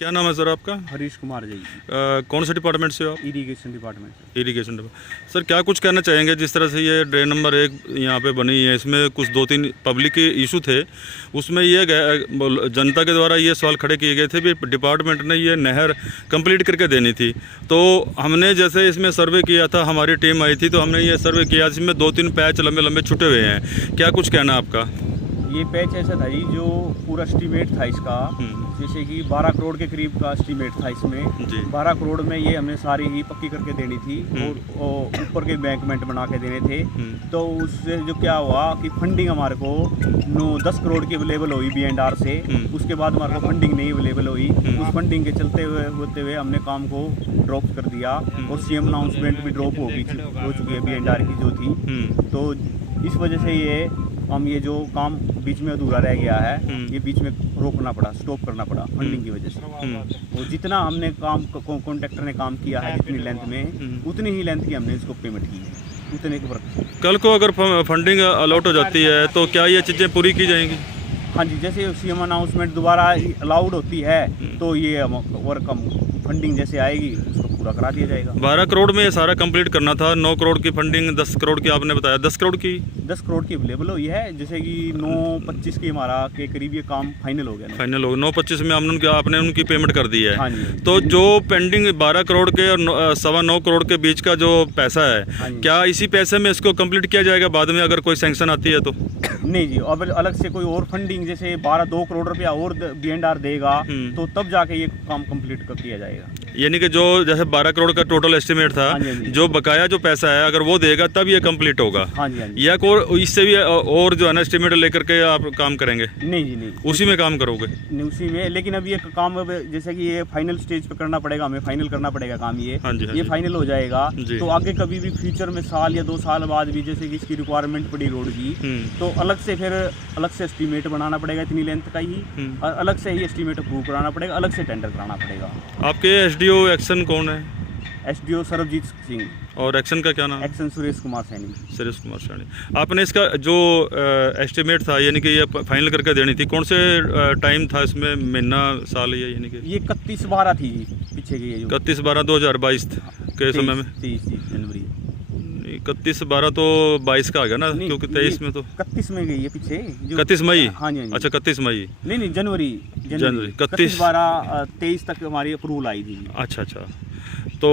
क्या नाम है सर आपका? हरीश कुमार जी। कौन से डिपार्टमेंट से हो आप? इरिगेशन डिपार्टमेंट से। Irrigation department. सर क्या कुछ कहना चाहेंगे जिस तरह से ये ड्रेन नंबर 1 यहाँ पे बनी है, इसमें कुछ 2-3 पब्लिक के इशू थे, उसमें ये जनता के द्वारा ये सवाल खड़े किए गए थे कि डिपार्टमेंट ने ये नहर कंप्लीट करके देनी थी। तो हमने जैसे इसमें सर्वे किया था, हमारी टीम आई थी, तो हमने ये सर्वे किया, इसमें 2-3 पैच लंबे लंबे छुटे हुए हैं। क्या कुछ कहना आपका? ये पैच ऐसा था जी, जो पूरा एस्टीमेट था इसका, जैसे कि 12 करोड़ के करीब का एस्टीमेट था इसमें जी। 12 करोड़ में ये हमें सारी ही पक्की करके देनी थी और ऊपर के बैंकमेंट बना के देने थे। तो उससे जो क्या हुआ कि फंडिंग हमारे को 10 करोड़ की अवेलेबल हुई B&R से। उसके बाद हमारे को फंडिंग नहीं अवेलेबल हुई। उस फंडिंग के चलते होते हुए हमने काम को ड्रॉप कर दिया और CM अनाउंसमेंट भी ड्रॉप हो चुकी है B&R की जो थी। तो इस वजह से ये जो काम बीच में अधूरा रह गया है, ये बीच में रोकना पड़ा, स्टॉप करना पड़ा फंडिंग की वजह से। और जितना हमने काम कॉन्ट्रैक्टर ने काम किया है जितनी लेंथ में, उतनी ही लेंथ की हमने इसको पेमेंट की है, उतने के वर्क। कल को अगर फंडिंग अलॉट हो जाती है तो क्या ये चीज़ें पूरी की जाएंगी? हाँ जी, जैसे CM अनाउंसमेंट दोबारा अलाउड होती है तो ये वर्क फंडिंग जैसे आएगी उसको पूरा करा दिया जाएगा। 12 करोड़ में ये सारा कंप्लीट करना था, 9 करोड़ की फंडिंग, 10 करोड़ की आपने बताया, 10 करोड़ की 10 करोड़ की अवेलेबल हुई है। जैसे कि 9:25 की हमारा के करीब ये काम फाइनल हो गया। फाइनल हो गया 9:25 में आपने उनकी पेमेंट कर दी है। हाँ जी। तो जो पेंडिंग 12 करोड़ के और 9.25 करोड़ के बीच का जो पैसा है, हाँ जी। क्या इसी पैसे में इसको कंप्लीट किया जाएगा बाद में अगर कोई सैंक्शन आती है तो? नहीं जी, अब अलग से कोई और फंडिंग जैसे 2 करोड़ रुपया और B&R देगा तो तब जाके ये काम कंप्लीट किया जाएगा। यानी कि जो जैसे 12 करोड़ का टोटल एस्टिमेट था, हाँ जी, हाँ जी। जो बकाया जो पैसा है अगर वो देगा तब ये कंप्लीट होगा। हाँ जी, हाँ जी। या कोई इससे भी और जो है ना एस्टिमेट लेकर के आप काम करेंगे? नहीं जी, नहीं, उसी में काम करोगे? नहीं उसी में, लेकिन अब ये काम जैसे कि ये फाइनल स्टेज पे करना पड़ेगा, हमें फाइनल करना पड़ेगा काम ये। हाँ जी, हाँ ये जी। फाइनल हो जाएगा जी। तो आगे कभी भी फ्यूचर में साल या 2 साल बाद भी जैसे कि इसकी रिक्वायरमेंट पड़ी रोड की, तो अलग से एस्टीमेट बनाना पड़ेगा इतनी लेंथ का ही, और अलग से ही एस्टीमेट अप्रूव कराना पड़ेगा, अलग से टेंडर कराना पड़ेगा। आपके SDO एक्शन कौन है? SDO सरबजीत सिंह और एक्शन का क्या नाम? एक्शन सुरेश कुमार सैनी। सुरेश कुमार सैनी। आपने इसका जो एस्टिमेट था यानी कि ये फाइनल करके देनी थी, कौन से टाइम था इसमें, महीना, साल, ये यानी कि? ये 31/12 थी जी, पीछे की ये जो 31/12/2022 के समय में। 23 जनवरी। 31/12 तो 22 का आ गया ना, क्योंकि 23 में तो 31 में गई है पीछे 31 मई। हाँ जी, हाँ जी। अच्छा 31 मई। नहीं जनवरी 31/12/23 तक हमारी अप्रूवल आई थी। अच्छा। तो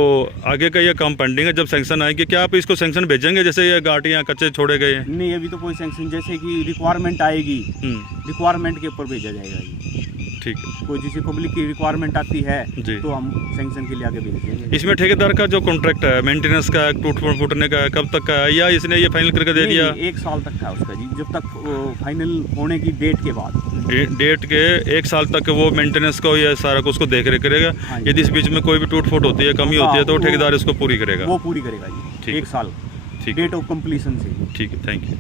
आगे का ये काम पेंडिंग है, जब सैंक्शन आएगी क्या आप इसको सैंक्शन भेजेंगे? जैसे ये घाटियाँ कच्चे छोड़े गए हैं। नहीं, अभी तो कोई सैंक्शन, जैसे कि रिक्वायरमेंट आएगी, रिक्वायरमेंट के ऊपर भेजा जाएगा ये। ठीक है। कोई जैसे पब्लिक की रिक्वायरमेंट आती है जी। तो हम सैंक्शन के लिए आगे भेज देंगे। इसमें ठेकेदार का जो कॉन्ट्रैक्ट है, मेंटेनेंस का, फूटने का, कब तक का है, या इसने ये फाइनल करके दे दिया? 1 साल तक था उसका जी, जब तक फाइनल होने की डेट के बाद। डेट के 1 साल तक वो मेंटेनेंस को या सारा को उसको देख रेख करेगा। हाँ जी। यदि इस बीच में कोई भी टूट फूट होती है, कमी होती है, तो ठेकेदार इसको पूरी करेगा। वो पूरी करेगा जी, ठीक 1 साल ठीक है। डेट ऑफ कंप्लीशन से। ठीक है, थैंक यू।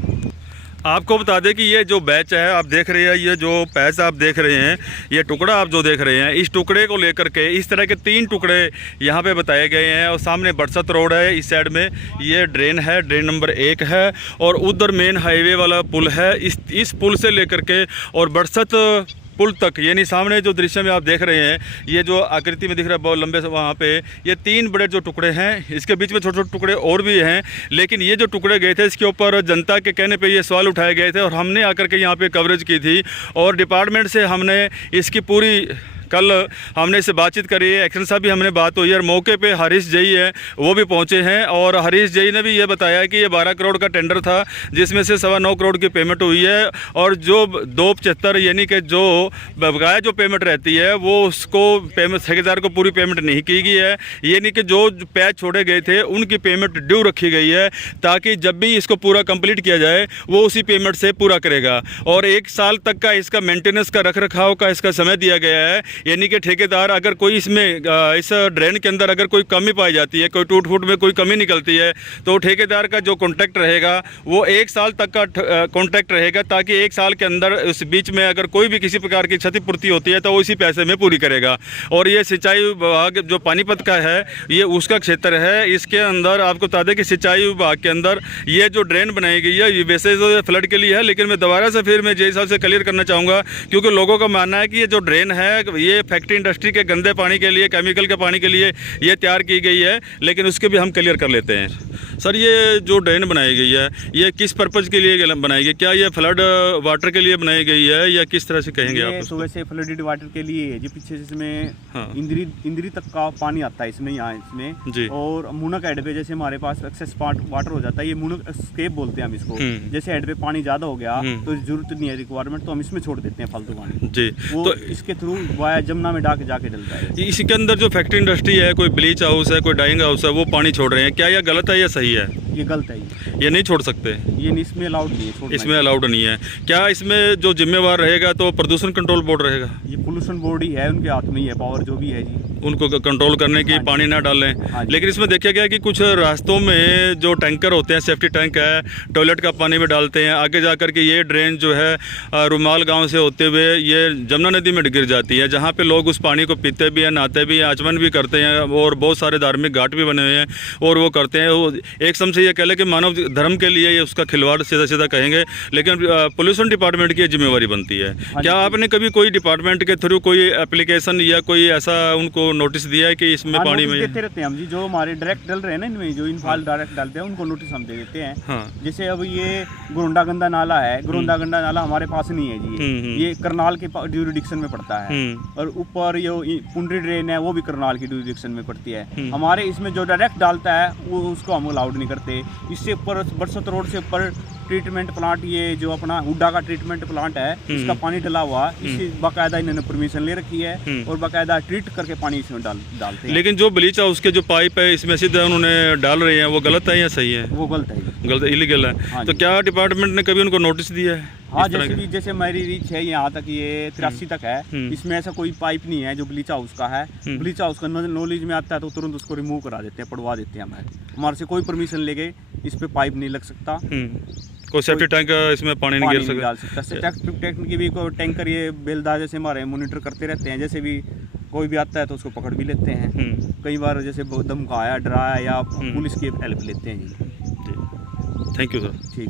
आपको बता दें कि ये जो बैच है आप देख रहे हैं, ये जो पैच आप देख रहे हैं, ये टुकड़ा आप जो देख रहे हैं, इस टुकड़े को लेकर के इस तरह के 3 टुकड़े यहाँ पे बताए गए हैं। और सामने बरसत रोड है, इस साइड में ये ड्रेन है, ड्रेन नंबर 1 है, और उधर मेन हाईवे वाला पुल है। इस पुल से लेकर के और बरसत पुल तक, यानी सामने जो दृश्य में आप देख रहे हैं, ये जो आकृति में दिख रहा है बहुत लंबे से, वहाँ पे ये 3 बड़े जो टुकड़े हैं, इसके बीच में छोटे छोटे टुकड़े और भी हैं। लेकिन ये जो टुकड़े गए थे, इसके ऊपर जनता के कहने पे ये सवाल उठाए गए थे और हमने आकर के यहाँ पे कवरेज की थी। और डिपार्टमेंट से हमने इसकी पूरी, कल हमने इससे बातचीत करी है, एक्शन साहब भी हमने बात हुई है, और मौके पे हरीश जई है वो भी पहुंचे हैं। और हरीश जई ने भी ये बताया कि ये 12 करोड़ का टेंडर था, जिसमें से 9.25 करोड़ की पेमेंट हुई है, और जो 275 यानी कि जो बकाया जो पेमेंट रहती है वो उसको पेमेंट ठेकेदार को पूरी पेमेंट नहीं की गई है। यानी कि जो पैच छोड़े गए थे उनकी पेमेंट ड्यू रखी गई है, ताकि जब भी इसको पूरा कंप्लीट किया जाए वो उसी पेमेंट से पूरा करेगा। और 1 साल तक का इसका मेंटेनेंस का, रख रखाव का इसका समय दिया गया है। यानी कि ठेकेदार अगर कोई इसमें इस ड्रेन के अंदर अगर कोई कमी पाई जाती है, कोई टूट फूट में कोई कमी निकलती है, तो ठेकेदार का जो कॉन्ट्रैक्ट रहेगा वो 1 साल तक का कॉन्ट्रैक्ट रहेगा, ताकि 1 साल के अंदर उस बीच में अगर कोई भी किसी प्रकार की क्षतिपूर्ति होती है तो वो इसी पैसे में पूरी करेगा। और ये सिंचाई विभाग जो पानीपत का है, ये उसका क्षेत्र है। इसके अंदर आपको बता दें कि सिंचाई विभाग के अंदर ये जो ड्रेन बनाई गई है, ये वैसे तो फ्लड के लिए है, लेकिन मैं दोबारा से फिर मैं जे साहब से क्लियर करना चाहूँगा, क्योंकि लोगों का मानना है कि ये जो ड्रेन है ये ये फैक्ट्री इंडस्ट्री के गंदे पानी के लिए, केमिकल के पानी के लिए ये तैयार की गई है, लेकिन उसके भी हम क्लियर कर लेते हैं। सर ये जो ड्रेन बनाई गई है ये किस पर्पज़ के लिए बनाई गई? क्या ये फ्लड वाटर के लिए बनाई गई है या किस तरह से कहेंगे आप? सुबह से फ्लडेड वाटर के लिए है जी। पीछे से इसमें हाँ। इंद्री तक का पानी आता है इसमें, यहाँ इसमें जी। और मुनक हेड पे जैसे हमारे पास एक्सेस वाटर हो जाता है, ये मुनक स्केप बोलते हैं हम इसको। जैसे हेड पे पानी ज्यादा हो गया तो जरूरत नहीं है रिक्वायरमेंट, तो हम इसमें छोड़ देते हैं फालतू पानी जी। वो तो इसके थ्रू वाया जमुना में जाके डलता है। इसके अंदर जो फैक्ट्री इंडस्ट्री है, कोई ब्लीच हाउस है, कोई डाइंग हाउस है, वो पानी छोड़ रहे हैं, क्या यह गलत है या सही है? ये गलत है। ये नहीं छोड़ सकते, ये इसमें अलाउड नहीं है छोड़ना। इसमें अलाउड नहीं है। क्या इसमें जो जिम्मेवार रहेगा तो प्रदूषण कंट्रोल बोर्ड रहेगा? ये पोल्यूशन बोर्ड ही है, उनके हाथ में ही है पावर जो भी है जी, उनको कंट्रोल करने की, पानी ना डालें। लेकिन इसमें देखा गया कि कुछ रास्तों में जो टैंकर होते हैं, सेफ्टी टैंक है, टॉयलेट का पानी भी डालते हैं, आगे जा कर के ये ड्रेन जो है रुमाल गांव से होते हुए ये जमुना नदी में गिर जाती है, जहाँ पे लोग उस पानी को पीते भी हैं, नहाते भी हैं, आचमन भी करते हैं और बहुत सारे धार्मिक घाट भी बने हुए हैं और वो करते हैं। वो एक समझ से ये कह लें कि मानव धर्म के लिए ये उसका खिलवाड़ सीधा सीधा कहेंगे, लेकिन पोल्यूशन डिपार्टमेंट की ये जिम्मेवारी बनती है। क्या आपने कभी कोई डिपार्टमेंट के थ्रू कोई एप्लीकेशन या कोई ऐसा उनको नोटिस दिया है कि इसमें पानी में? देते रहते हैं हम जी, जो हमारे डायरेक्ट डल रहे हैं ना इनमें, जो इनफाल डायरेक्ट डालते हैं उनको नोटिस हम दे देते हैं। हाँ। जैसे अब ये गुरुंडा गंदा नाला है, गुरुंडा गंदा नाला हमारे पास नहीं है जी, ये करनाल के ड्यूरिडिक्शन में पड़ता है, और ऊपर ये पुंडरी ड्रेन है वो भी करनाल की ड्यूरिडिक्शन में पड़ती है। हमारे इसमें जो डायरेक्ट डालता है वो उसको हम अलाउड नहीं करते। इससे ऊपर बरसत रोड से ऊपर ट्रीटमेंट प्लांट, ये जो अपना हुड्डा का ट्रीटमेंट प्लांट है, इसका पानी डला हुआ, इसकी बाकायदा इन्होंने परमिशन ले रखी है और बाकायदा ट्रीट करके पानी इसमें डालते हैं। लेकिन जो ब्लीच हाउस के जो पाइप है इसमें सीधे उन्होंने डाल रहे हैं, वो गलत है या सही है? वो गलत है, गलत, इलीगल है। हाँ, तो क्या डिपार्टमेंट ने कभी उनको नोटिस दिया है? हाँ, जैसे मेरी रीच है यहाँ तक, ये 83 तक है, इसमें ऐसा कोई पाइप नहीं है जो ब्लीच हाउस का है। ब्लीच हाउस का नॉलेज में आता है तो तुरंत उसको रिमूव करा देते हैं, पड़वा देते हैं। हमारे से कोई परमिशन लेके इस पे पाइप नहीं लग सकता, कोई सेफ्टी टैंक इसमें पानी नहीं गिर सकता। टैंक की भी कोई टैंकर ये बेलदार जैसे हमारे मॉनिटर करते रहते हैं, जैसे भी कोई भी आता है तो उसको पकड़ भी लेते हैं। कई बार जैसे धमकाया, डराया या पुलिस की हेल्प लेते हैं जी। Thank you sir. ठीक।